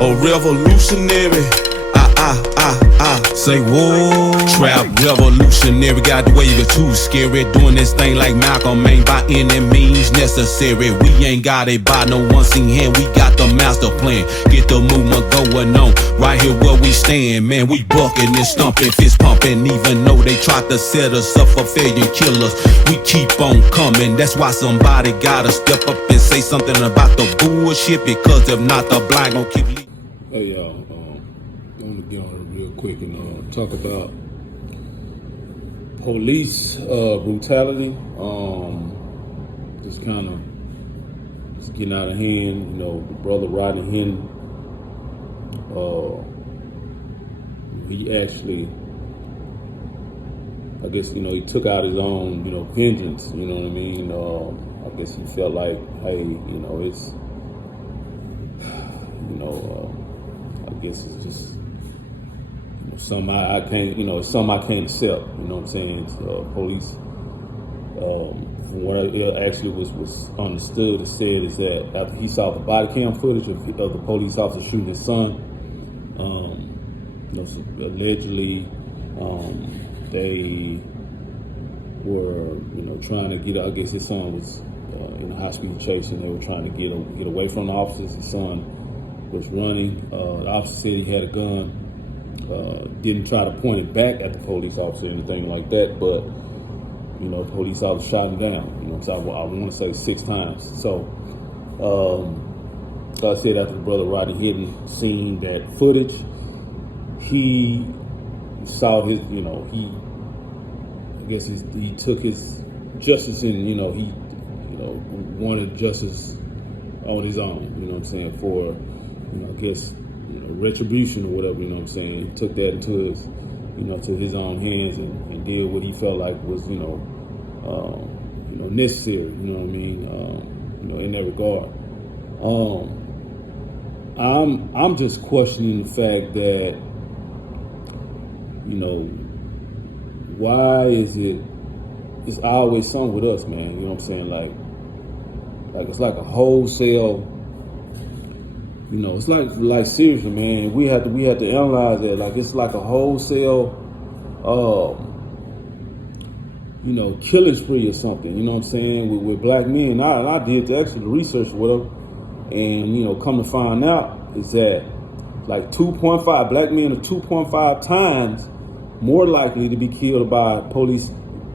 A revolutionary. Say whoa. Trap revolutionary. Got the wave of too scary. Doing this thing like Malcolm ain't by any means necessary. We ain't got it by no one seen hand. We got the master plan. Get the movement going on. Right here where we stand, man. We bucking and stumping, fist pumping. Even though they tried to set us up for failure and kill us, we keep on coming. That's why somebody gotta step up and say something about the bullshit. Because if not, the blind gon' keep leaving. Hey y'all, I want to get on it real quick and talk about police brutality. Just kind of getting out of hand. You know, the brother Rodney Henry. He actually, I guess, you know, he took out his own, you know, vengeance. You know what I mean? I guess he felt like, hey, you know, it's, you know. I guess it's just, you know, something I can't, you know, it's something I can't accept. You know what I'm saying? Police, from what it actually was understood, it said is that after he saw the body cam footage of the police officer shooting his son, you know, so allegedly they were, you know, trying to get. I guess his son was in a high-speed chase, and they were trying to get away from the officers. His son was running. The officer said he had a gun. Didn't try to point it back at the police officer or anything like that, but, you know, the police officer shot him down. You know, so I want to say 6 times. So, I said after the brother Rodney Henry seen that footage, he saw his, you know, I guess he took his justice and, you know, he, you know, wanted justice on his own. You know what I'm saying, for, you know, I guess, you know, retribution or whatever, you know what I'm saying. He took that into his, you know, to his own hands and did what he felt like was, you know, necessary, you know what I mean, you know, in that regard. I'm just questioning the fact that, you know, why is it's always something with us, man, you know what I'm saying, like it's like a wholesale. You know, it's like seriously, man. We have to analyze that. Like, it's like a wholesale, you know, killing spree or something. You know what I'm saying? With black men. I did the research with them, and, you know, come to find out is that like 2.5 black men are 2.5 times more likely to be killed by police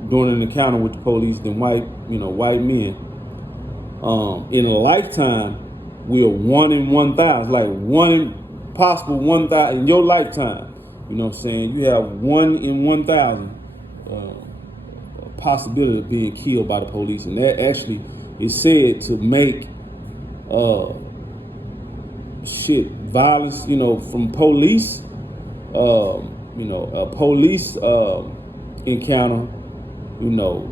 during an encounter with the police than white men. In a lifetime, we are 1 in 1,000, like 1 in possible 1,000 in your lifetime. You know what I'm saying? You have 1 in 1,000 possibility of being killed by the police, and that actually is said to make violence, you know, from police, you know, a police encounter, you know,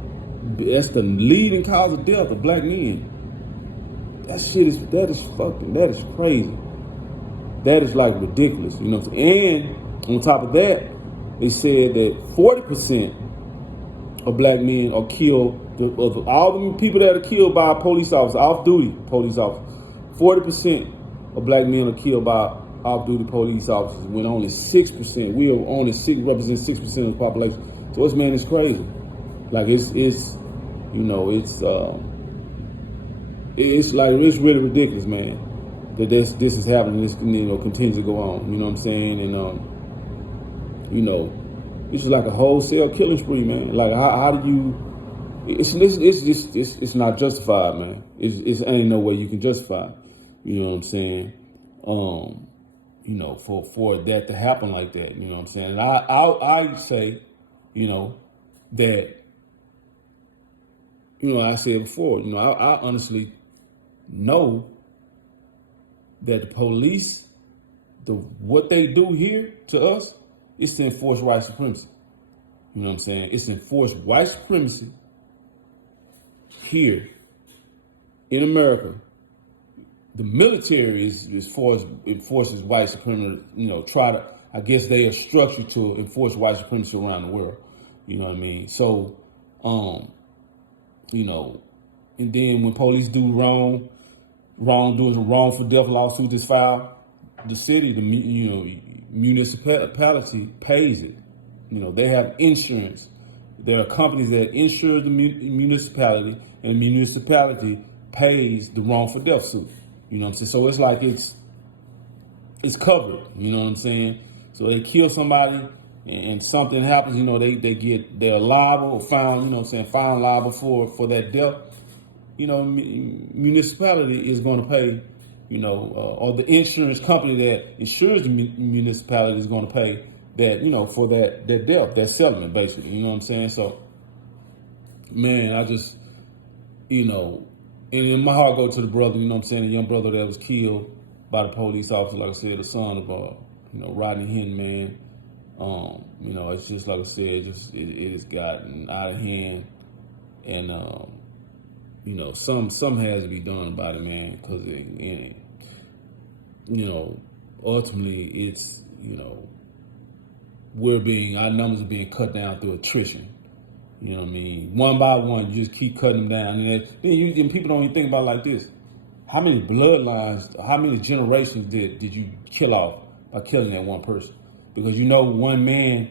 that's the leading cause of death of black men. That is crazy. That is like ridiculous, you know what I'm saying? And on top of that, they said that 40% of black men are killed, of all the people that are killed by police officers, off-duty police officers, 40% of black men are killed by off-duty police officers, when only 6%, we are only represent 6% of the population. So this, man, is crazy. Like, it's you know, it's really ridiculous, man, that this is happening. This, you know, continues to go on. You know what I'm saying? And you know, it's just like a wholesale killing spree, man. Like, how do you? It's not justified, man. It's ain't no way you can justify it. You know what I'm saying? You know, for that to happen like that. You know what I'm saying? And I say, you know, that, you know, I said before, you know, I honestly know that the police, what they do here to us is to enforce white supremacy. You know what I'm saying? It's to enforce white supremacy here in America. The military enforces white supremacy, you know, I guess they are structured to enforce white supremacy around the world. You know what I mean? So, you know, and then when police do wrongdoings, a wrongful death lawsuit is filed, the city, municipality pays it. They have insurance. There are companies that insure the municipality, and the municipality pays the wrongful death suit. You know what I'm saying? So it's like it's covered. You know what I'm saying? So they kill somebody and something happens. They're liable or found. Found liable for that death. Municipality is going to pay. Or the insurance company that insures the municipality is going to pay that, for that death, that settlement, basically. You know what I'm saying? So, man, I just, and in my heart go to the brother, the young brother that was killed by the police officer, like I said, the son of, Rodney Hinton, man. It's just, like I said, it has gotten out of hand. And, some has to be done about it, man, because, ultimately it's, our numbers are being cut down through attrition. You know what I mean? One by one, you just keep cutting them down. And then people don't even think about it like this. How many bloodlines, how many generations did you kill off by killing that one person? Because one man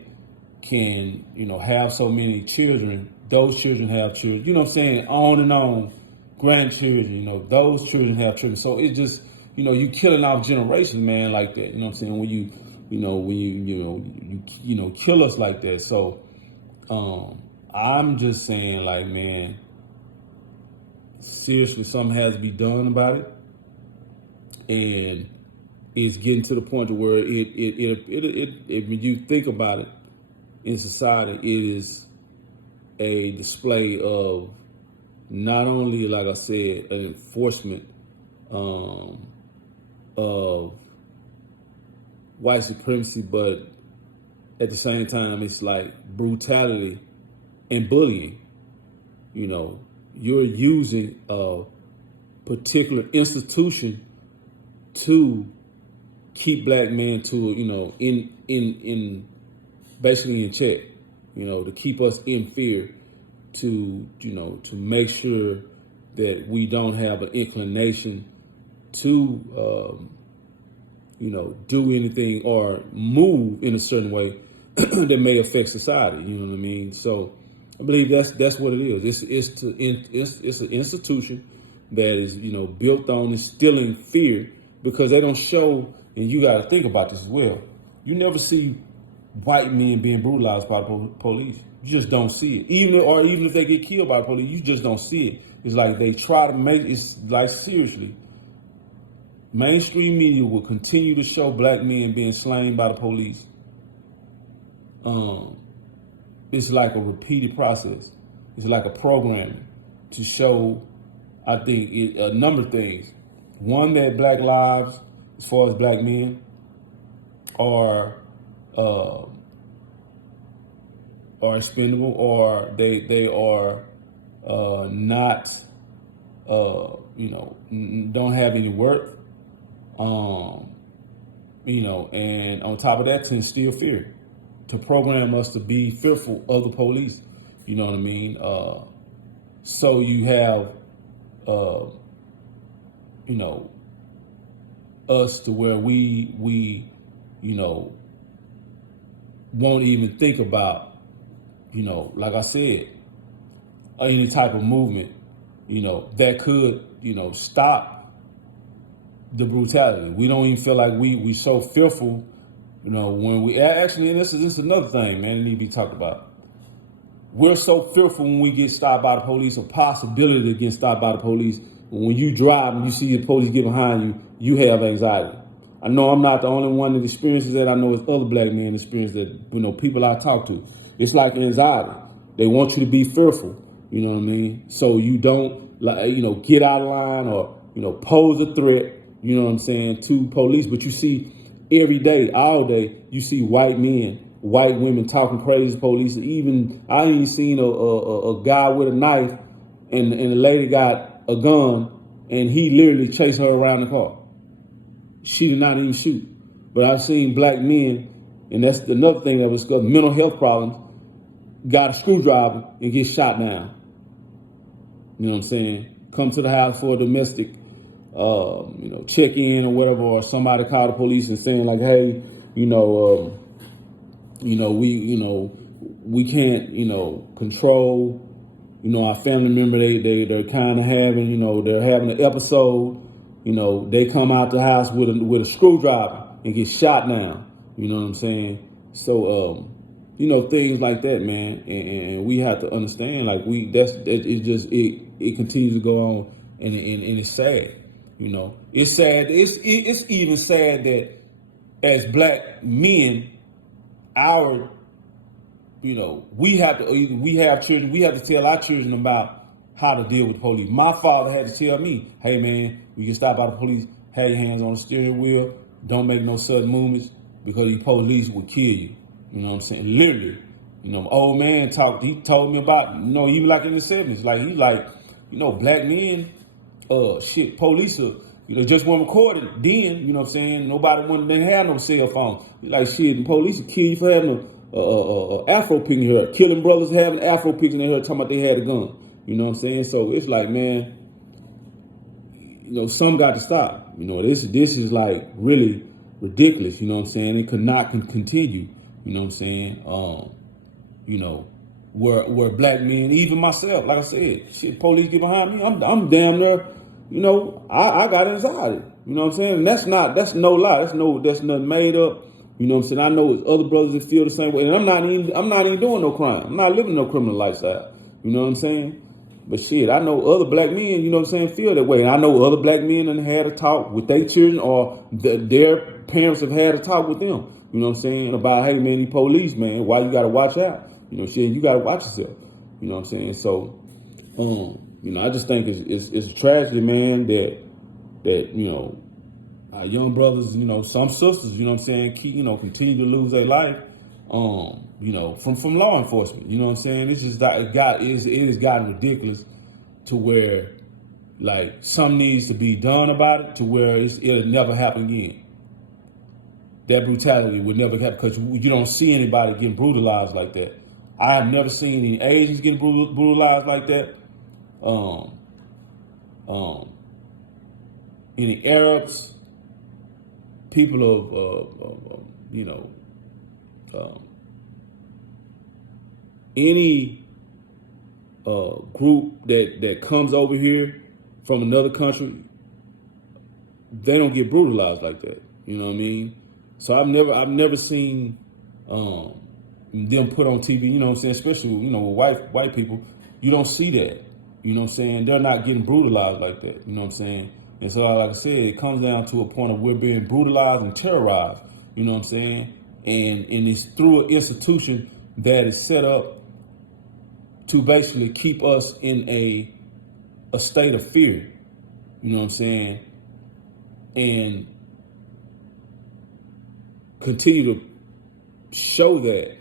can, have so many children. Those children have children. You know what I'm saying? On and on. Grandchildren, those children have children. So it just, you killing off generations, man, like that. You know what I'm saying? When you kill us like that. So I'm just saying, like, man, seriously, something has to be done about it. And it's getting to the point to where it when you think about it in society, it is a display of not only, like I said, an enforcement of white supremacy, but at the same time, it's like brutality and bullying. You're using a particular institution to keep black men to, in basically in check, to keep us in fear, to make sure that we don't have an inclination to, do anything or move in a certain way that may affect society. You know what I mean? So I believe that's what it is. It's an institution that is, built on instilling fear, because they don't show, and you got to think about this as well. You never see white men being brutalized by the police. You just don't see it. Even if they get killed by the police, you just don't see it. It's like they try to make it's like, seriously. Mainstream media will continue to show black men being slain by the police. It's like a repeated process. It's like a programming to show, I think, a number of things. One, that black lives, as far as black men, are expendable, or they are not, don't have any worth. And on top of that, to instill fear, to program us to be fearful of the police. You know what I mean? So you have, us to where we won't even think about, like I said, any type of movement, that could, stop the brutality. We don't even feel like we so fearful, when we actually, and this is another thing, man, that need to be talked about. We're so fearful when we get stopped by the police, a possibility to get stopped by the police. When you drive and you see the police get behind you, you have anxiety. I know I'm not the only one that experiences that. I know it's other black men experience that, people I talk to. It's like anxiety. They want you to be fearful, you know what I mean? So you don't, get out of line or, pose a threat, you know what I'm saying, to police. But you see every day, all day, you see white men, white women talking crazy to police. Even, I ain't seen a guy with a knife and the lady got a gun and he literally chased her around the car. She did not even shoot. But I've seen black men, and that's another thing that was mental health problems, got a screwdriver and get shot down. You know what I'm saying? Come to the house for a domestic check in or whatever, or somebody call the police and saying like, hey, we can't, control, our family member, they're kind of having, they're having an episode, they come out the house with a screwdriver and get shot down. You know what I'm saying? So, things like that, man. And we have to understand, like it continues to go on, and it's sad. It's sad. It's even sad that as black men, we have children. We have to tell our children about how to deal with the police. My father had to tell me, hey man, you can stop by the police, have your hands on the steering wheel, don't make no sudden movements because these police will kill you. You know what I'm saying? Literally. Old man he told me about, even like in the 70s, like he's like, black men, police are, just weren't recorded then, you know what I'm saying? Nobody didn't have no cell phone. Like shit, the police would kill you for having a afro pick in your hair. Killing brothers having afro picks in their hair, talking about they had a gun. You know what I'm saying? So it's like, man, some got to stop. This is like really ridiculous. You know what I'm saying? It could not continue. You know what I'm saying? Where black men, even myself, like I said, shit, police get behind me, I'm damn near, I got anxiety. You know what I'm saying? And that's no lie. That's nothing made up. You know what I'm saying? I know it's other brothers that feel the same way, and I'm not even doing no crime. I'm not living no criminal lifestyle. You know what I'm saying? But shit, I know other black men, you know what I'm saying, feel that way. And I know other black men have had a talk with their children, or their parents have had a talk with them. You know what I'm saying? About, hey man, these police, man, why you gotta watch out? Shit, you gotta watch yourself. You know what I'm saying? So, I just think it's a tragedy, man, that our young brothers, some sisters, you know what I'm saying, continue to lose their life, from law enforcement. You know what I'm saying? It's just it has gotten ridiculous to where, like, something needs to be done about it to where it'll never happen again. That brutality would never happen because you don't see anybody getting brutalized like that. I have never seen any Asians getting brutalized like that. Any Arabs, people of any group that comes over here from another country, they don't get brutalized like that. You know what I mean? So I've never seen them put on TV. You know what I'm saying? Especially with white people, you don't see that. You know what I'm saying? They're not getting brutalized like that. You know what I'm saying? And so, like I said, it comes down to a point of we're being brutalized and terrorized. You know what I'm saying? And it's through an institution that is set up to basically keep us in a state of fear. You know what I'm saying? And continue to show that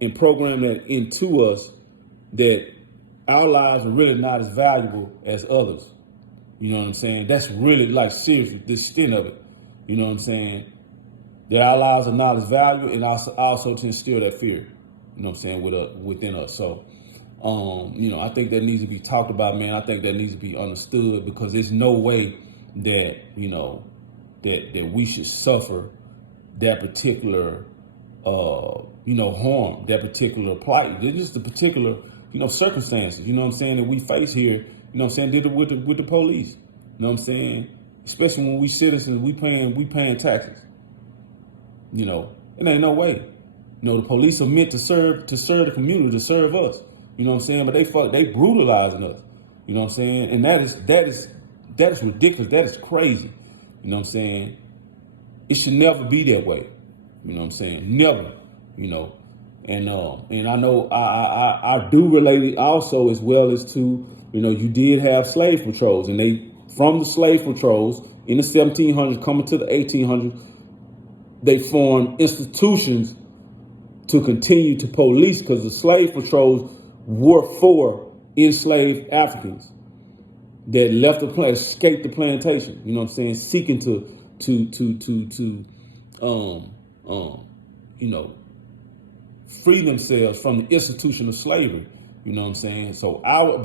and program that into us that our lives are really not as valuable as others. You know what I'm saying? That's really, like, seriously, the extent of it. You know what I'm saying? That our lives are not as valuable, and also to instill that fear, you know what I'm saying, within us. So, I think that needs to be talked about, man. I think that needs to be understood, because there's no way that, that we should suffer that particular, harm, that particular plight. It's just the particular, circumstances, you know what I'm saying, that we face here, you know what I'm saying, with the police. You know what I'm saying? Especially when we citizens, we paying taxes. It ain't no way. The police are meant to serve the community, to serve us. You know what I'm saying? But they brutalizing us. You know what I'm saying? And that is ridiculous. That is crazy. You know what I'm saying? It should never be that way. You know what I'm saying? Never. And I know I do relate it also, as well as to, you did have slave patrols, and they, from the slave patrols in the 1700s coming to the 1800s, they formed institutions to continue to police, because the slave patrols were for enslaved Africans that left the plant, escaped the plantation. You know what I'm saying? Seeking to free themselves from the institution of slavery. You know what I'm saying? So our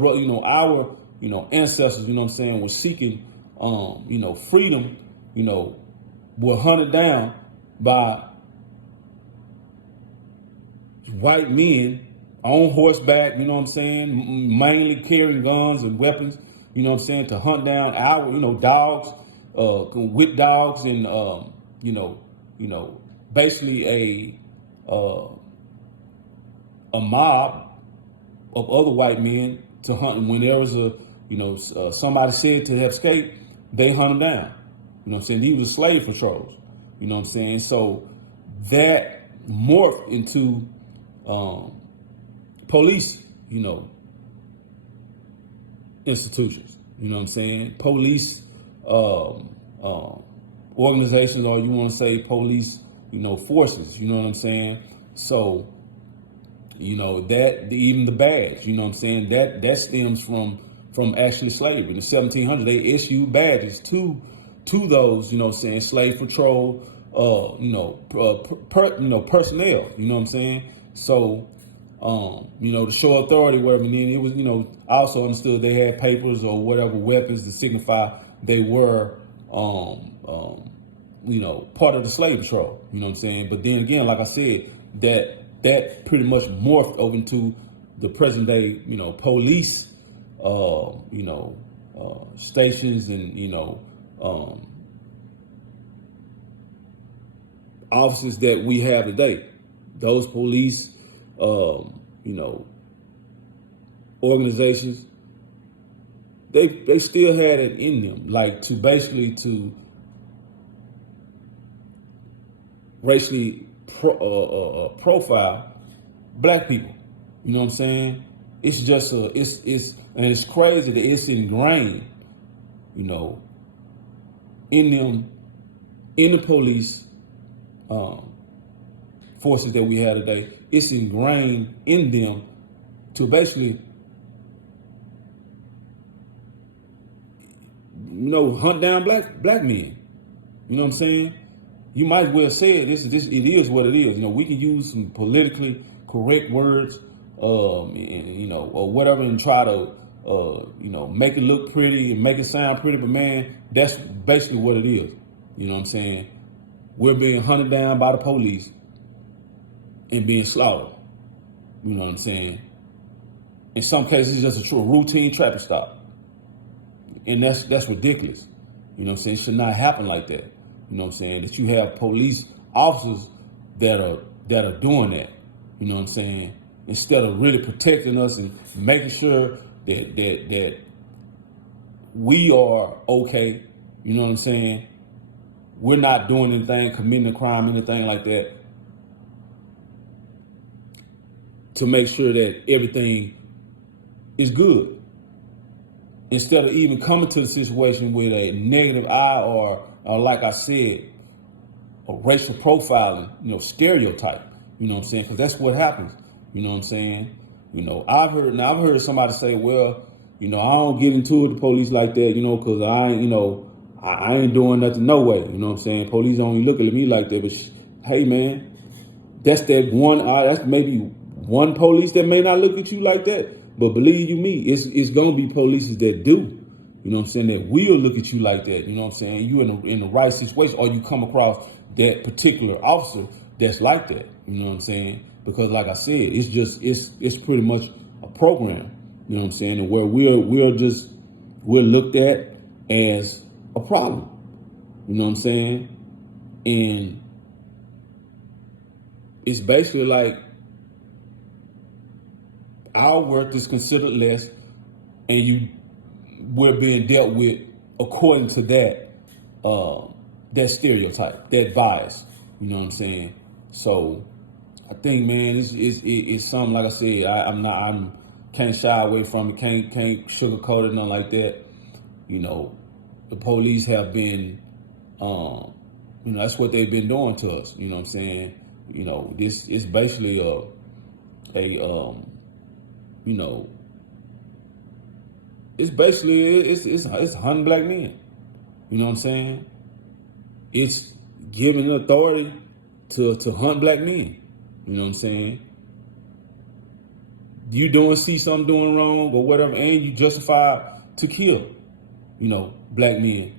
ancestors, you know what I'm saying, were seeking freedom, were hunted down by white men on horseback, mainly carrying guns and weapons, to hunt down our, dogs, with dogs and, basically a mob of other white men to hunt. And when there was somebody said to have escaped, they hunt them down. These were slave patrols. So that morphed into police, institutions. Police organizations, or you want to say police, forces. So, that even the badge, that stems from actually slavery. In the 1700s, they issued badges to those, slave patrol, personnel. So, to show authority, whatever. And then it was, also understood they had papers or whatever weapons to signify they were, part of the slave patrol. But then again, like I said, that pretty much morphed over into the present day, police, stations and, offices that we have today. Those police, organizations, they still had it in them, like to basically to racially profile black people. It's just and it's crazy that it's ingrained, in them, in the police forces that we have today. It's ingrained in them to basically, hunt down black men. You might well say it. It is what it is. We can use some politically correct words, or whatever, and try to, make it look pretty and make it sound pretty. But man, that's basically what it is. We're being hunted down by the police and being slaughtered. In some cases, it's just a routine traffic stop, and that's ridiculous. It should not happen like that. That you have police officers that are doing that. Instead of really protecting us and making sure that we are okay. We're not doing anything, committing a crime, anything like that, to make sure that everything is good. Instead of even coming to the situation with a negative eye or like I said, a racial profiling, stereotype, because that's what happens. I've heard somebody say, well, I don't get into it with the police like that, because I ain't doing nothing, no way. Police only look at me like that. But hey, man, that's that one. That's maybe one police that may not look at you like that. But believe you me, it's gonna be police that do. That will look at you like that. You in the right situation, or you come across that particular officer that's like that. Because like I said, it's pretty much a program. And where we're looked at as a problem. And it's basically like our worth is considered less, and we're being dealt with according to that that stereotype, that bias. So I think, man, it's something, like I said, I can't shy away from it, can't sugarcoat it, nothing like that. The police have been, that's what they've been doing to us. This is basically it's hunting black men. It's giving authority to hunt black men. You see something doing wrong or whatever, and you justify to kill. black men.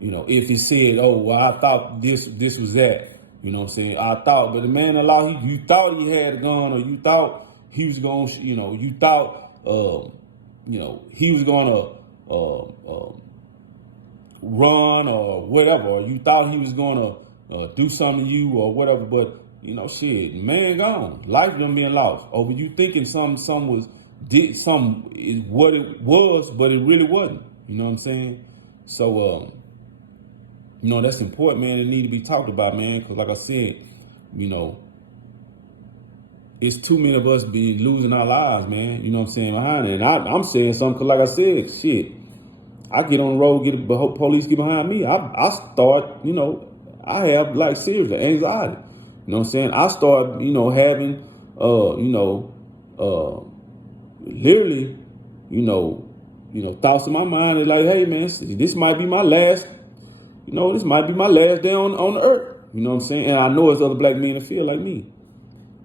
If it said, oh, well, I thought this was that. You know what I'm saying? I thought, but the man in law, you thought he had a gun, or you thought he was going, you thought, he was going to run or whatever, or you thought he was going to do something to you or whatever. But shit, man gone, life done been lost over you thinking some is what it was, but it really wasn't. You know what I'm saying? So that's important, man. It need to be talked about, man, because like I said, it's too many of us be losing our lives, man. You know what I'm saying, behind it. And I'm saying something because, like I said, shit, I get on the road, police get behind me. I start, I have like seriously anxiety. You know what I'm saying? I start, having, literally, thoughts in my mind are like, hey, man, this might be my last, this might be my last day on the earth. You know what I'm saying? And I know there's other black men that feel like me.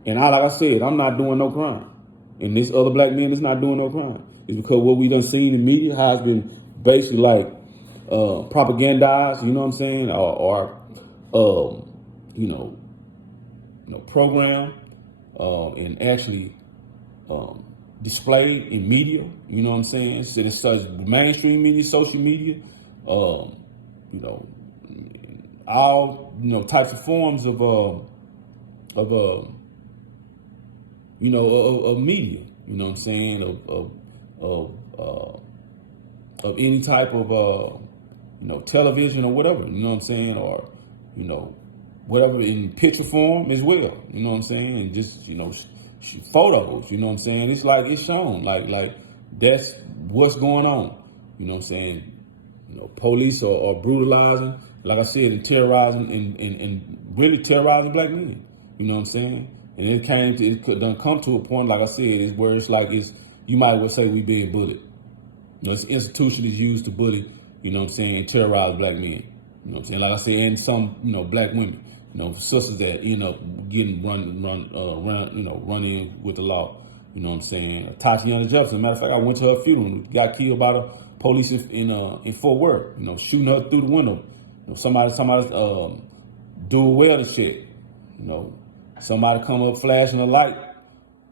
And like I said, I'm not doing no crime. And this other black man is not doing no crime. It's because what we done seen in media, how it's been basically like propagandized, you know what I'm saying? Or program and actually displayed in media, you know what I'm saying? So it's such mainstream media, social media, all types of forms of media, you know what I'm saying, of any type of television or whatever, you know what I'm saying, or whatever in picture form as well, you know what I'm saying, and just photos, you know what I'm saying. It's like it's shown, like that's what's going on, you know what I'm saying. Police are brutalizing, like I said, and terrorizing and really terrorizing black men, you know what I'm saying. And it could done come to a point, like I said, is where it's like you might well say we being bullied. It's institutionally used to bully, you know what I'm saying, and terrorize black men. You know what I'm saying? Like I said, and some, black women, sisters that end up getting run in with the law. You know what I'm saying? Tatiana Jefferson, matter of fact, I went to her funeral, got killed by the police in Fort Worth, shooting her through the window. Somebody do a welder check, somebody come up flashing a light.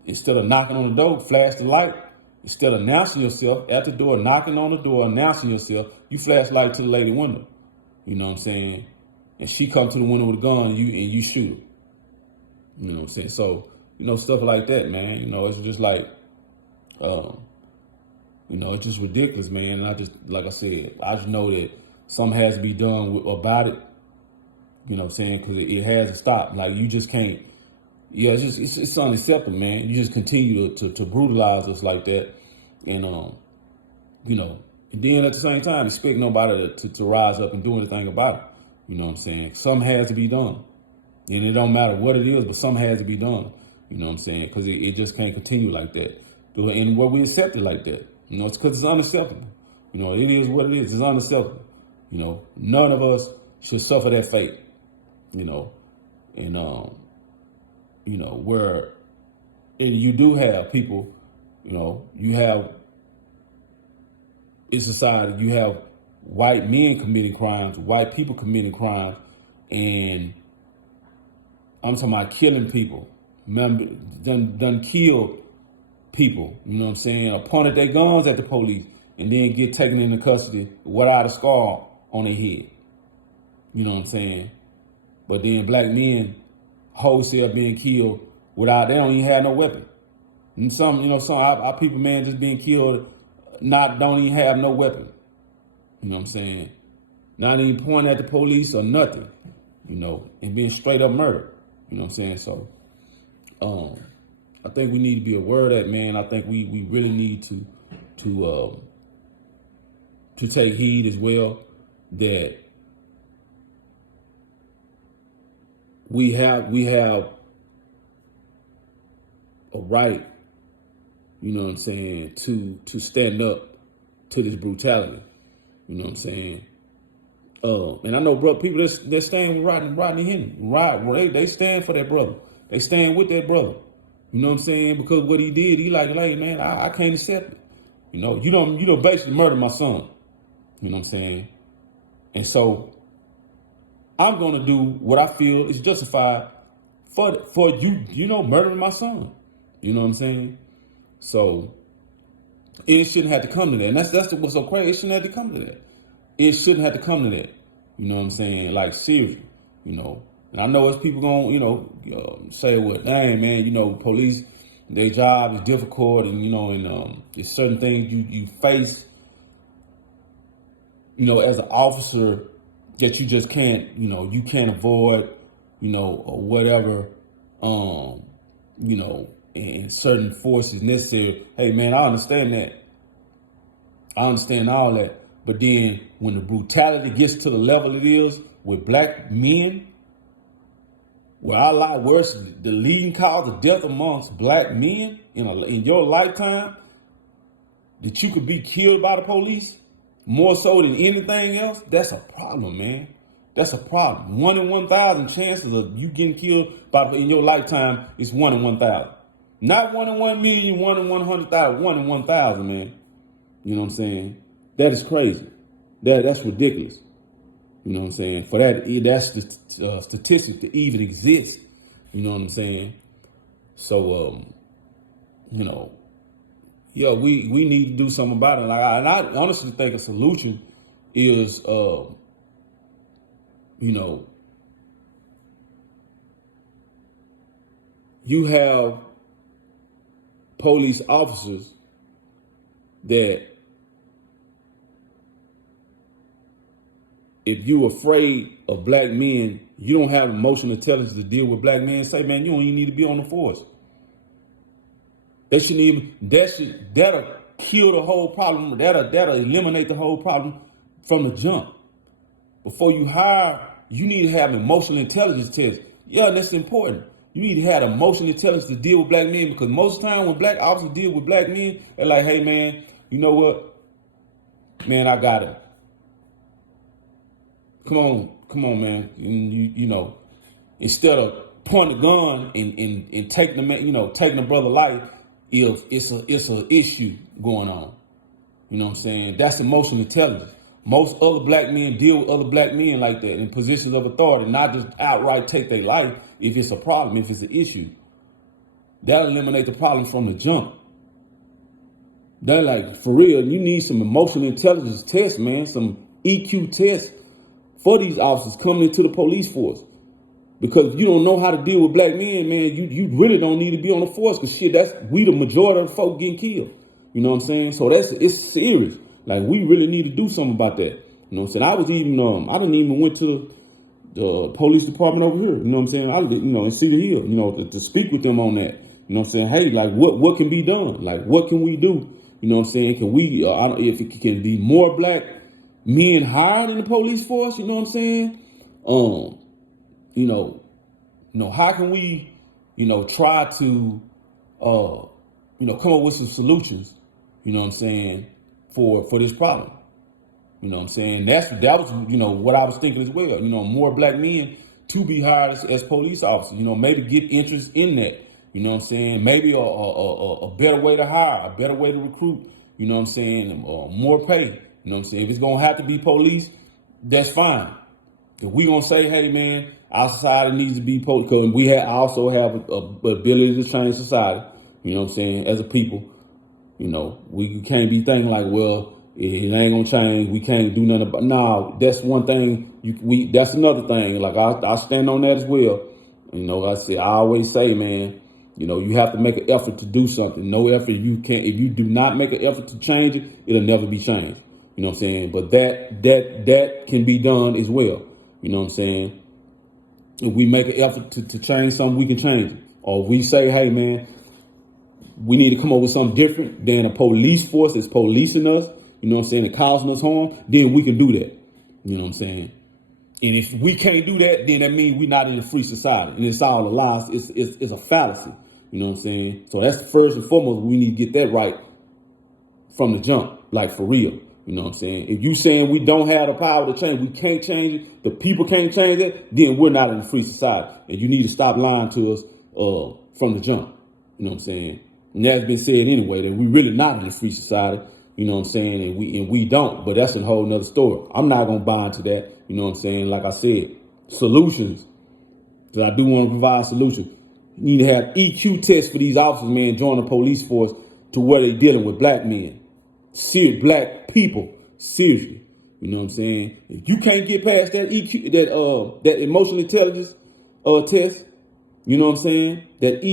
Instead of knocking on the door, flash the light. Instead of announcing yourself at the door, knocking on the door, announcing yourself, you flash light to the lady window. You know what I'm saying? And she come to the window with a gun and you shoot her. You know what I'm saying? So, stuff like that, man. It's just like, it's just ridiculous, man. And I just, like I said, I just know that something has to be done about it. You know what I'm saying? Because it has to stop. Like, you just can't. Yeah, it's unacceptable, man. You just continue to brutalize us like that, and and then at the same time expect nobody to rise up and do anything about it. You know what I'm saying? Something has to be done, and it don't matter what it is, but something has to be done. You know what I'm saying? Because it just can't continue like that. And what we accept it like that, it's because it's unacceptable. It is what it is. It's unacceptable. None of us should suffer that fate. Where and you do have people, you have in society, you have white men committing crimes, white people committing crimes, and I'm talking about killing people, done killed people, you know what I'm saying, or pointed their guns at the police and then get taken into custody without a scar on their head. You know what I'm saying? But then black men wholesale being killed without, they don't even have no weapon. And some our people, man, just being killed, don't even have no weapon. You know what I'm saying? Not even pointing at the police or nothing, and being straight up murdered. You know what I'm saying? So, I think we need to be aware of that, man. I think we really need to take heed as well that we have a right, you know what I'm saying, to stand up to this brutality. You know what I'm saying? And I know, bro, people that stand with Rodney Henry, they stand for that brother. They stand with that brother. You know what I'm saying? Because what he did, he like, hey, man, I can't accept it. You don't basically murder my son. You know what I'm saying? And so I'm going to do what I feel is justified for you murdering my son. You know what I'm saying? So it shouldn't have to come to that. And that's what's so crazy. It shouldn't have to come to that. It shouldn't have to come to that. You know what I'm saying? Like, seriously, And I know it's people going, say, well, dang, man, police, their job is difficult, and there's certain things you face, as an officer that you just can't, you can't avoid, or whatever, and certain forces necessary. Hey, man, I understand that. I understand all that. But then when the brutality gets to the level it is with black men, where it's the leading cause of death amongst black men in your lifetime, that you could be killed by the police more so than anything else, that's a problem, man. That's a problem. 1 in 1,000 chances of you getting killed in your lifetime is 1 in 1,000. Not 1 in 1,000,000, 1 in 100,000, 1 in 1,000, man. You know what I'm saying? That is crazy. That's ridiculous. You know what I'm saying? For that's the statistic to even exist. You know what I'm saying? So, we need to do something about it. And I honestly think a solution is, you have police officers that if you're afraid of black men, you don't have emotional intelligence to deal with black men, say, man, you don't even need to be on the force. That'll kill the whole problem. That'll eliminate the whole problem from the jump. Before you hire, you need to have an emotional intelligence test. Yeah, that's important. You need to have emotional intelligence to deal with black men, because most of the time when black officers deal with black men, they're like, hey, man, you know what? Man, I got it. Come on, man. Instead of pointing the gun and taking the man, taking the brother life, if it's a issue going on. You know what I'm saying? That's emotional intelligence. Most other black men deal with other black men like that in positions of authority, not just outright take their life if it's a problem, if it's an issue. That'll eliminate the problem from the jump. They're like, for real, you need some emotional intelligence tests, man, some EQ tests for these officers coming into the police force. Because if you don't know how to deal with black men, man, you really don't need to be on the force, because we the majority of the folk getting killed. You know what I'm saying? So it's serious. Like, we really need to do something about that. You know what I'm saying? I didn't even went to the police department over here. You know what I'm saying? In Cedar Hill, to speak with them on that. You know what I'm saying? Hey, like, what can be done? Like, what can we do? You know what I'm saying? Can we, if it can be more black men hired in the police force, you know what I'm saying? How can we, try to, come up with some solutions, you know what I'm saying, for this problem. You know what I'm saying? That was, what I was thinking as well. More black men to be hired as police officers, maybe get interest in that. You know what I'm saying? Maybe a better way to hire, a better way to recruit, you know what I'm saying, more pay. You know what I'm saying? If it's going to have to be police, that's fine. If we going to say, hey, man, our society needs to be police, because we also have a ability to change society, you know what I'm saying, as a people. We can't be thinking like, well, it ain't going to change. We can't do nothing about it. No, that's one thing. That's another thing. Like, I stand on that as well. I always say, man, you have to make an effort to do something. No effort, if you do not make an effort to change it, it'll never be changed. You know what I'm saying? But that can be done as well. You know what I'm saying? If we make an effort to change something, we can change it. Or if we say, hey, man, we need to come up with something different than a police force that's policing us, you know what I'm saying, and causing us harm, then we can do that. You know what I'm saying? And if we can't do that, then that means we're not in a free society. And it's all a lie. It's a fallacy. You know what I'm saying? So that's first and foremost, we need to get that right from the jump, like, for real. You know what I'm saying? If you saying we don't have the power to change, we can't change it, the people can't change it, then we're not in a free society. And you need to stop lying to us from the jump. You know what I'm saying? And that's been said anyway, that we're really not in a free society. you know what I'm saying, and we don't, but that's a whole nother story. I'm not gonna buy into that, you know what I'm saying. Like I said, solutions. Because I do want to provide solutions. You need to have EQ tests for these officers, man, join the police force to where they dealing with black men. Serious black people. Seriously. You know what I'm saying? If you can't get past that EQ, that emotional intelligence test, you know what I'm saying? That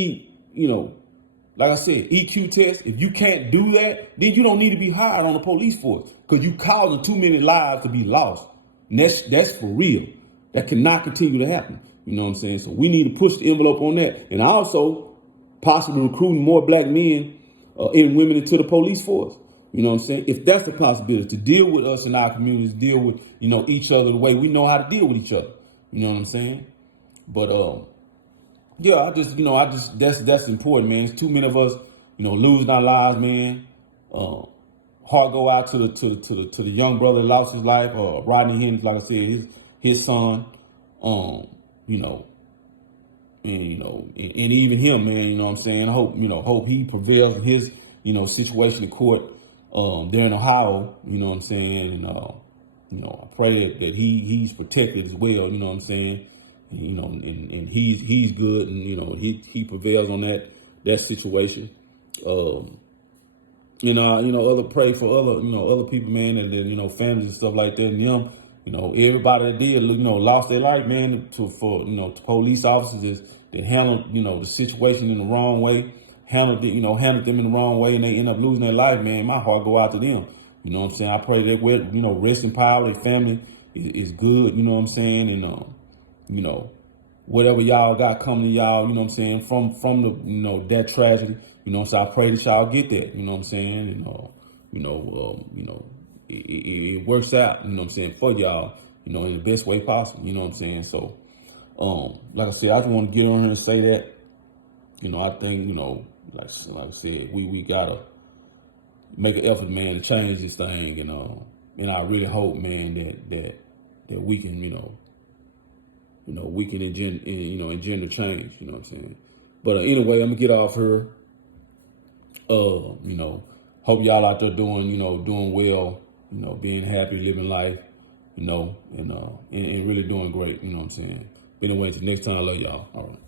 like I said, EQ test, if you can't do that, then you don't need to be hired on the police force. Because you causing too many lives to be lost. And that's for real. That cannot continue to happen. You know what I'm saying? So we need to push the envelope on that. And also possibly recruiting more black men and women into the police force. You know what I'm saying? If that's the possibility, to deal with us in our communities, deal with, each other the way we know how to deal with each other. You know what I'm saying? But yeah, that's important, man. It's too many of us, losing our lives, man. Heart go out to the young brother that lost his life, Rodney Henry, like I said, his son, and even him, man, you know what I'm saying? I hope he prevails in his, situation in court, there in Ohio, you know what I'm saying? And, I pray that he's protected as well, you know what I'm saying? And he's good, and, he prevails on that situation. Other pray for other people, man, and then, families and stuff like that. And them, everybody that did, lost their life, man, to police officers that handled, the situation in the wrong way, handled them in the wrong way, and they end up losing their life, man. My heart go out to them. You know what I'm saying? I pray that, rest in power, their family is good, you know what I'm saying? And, whatever y'all got coming to y'all, you know what I'm saying, from the, that tragedy, so I pray that y'all get that, you know what I'm saying, and, it works out, you know what I'm saying, for y'all, in the best way possible, you know what I'm saying. So, like I said, I just want to get on here and say that, I think, like I said, we gotta make an effort, man, to change this thing, and I really hope, man, that we can, we can engender change, you know what I'm saying. But anyway, I'm gonna get off here. Hope y'all out there doing well, being happy, living life, and really doing great, you know what I'm saying. But anyway, till next time, I love y'all. All right.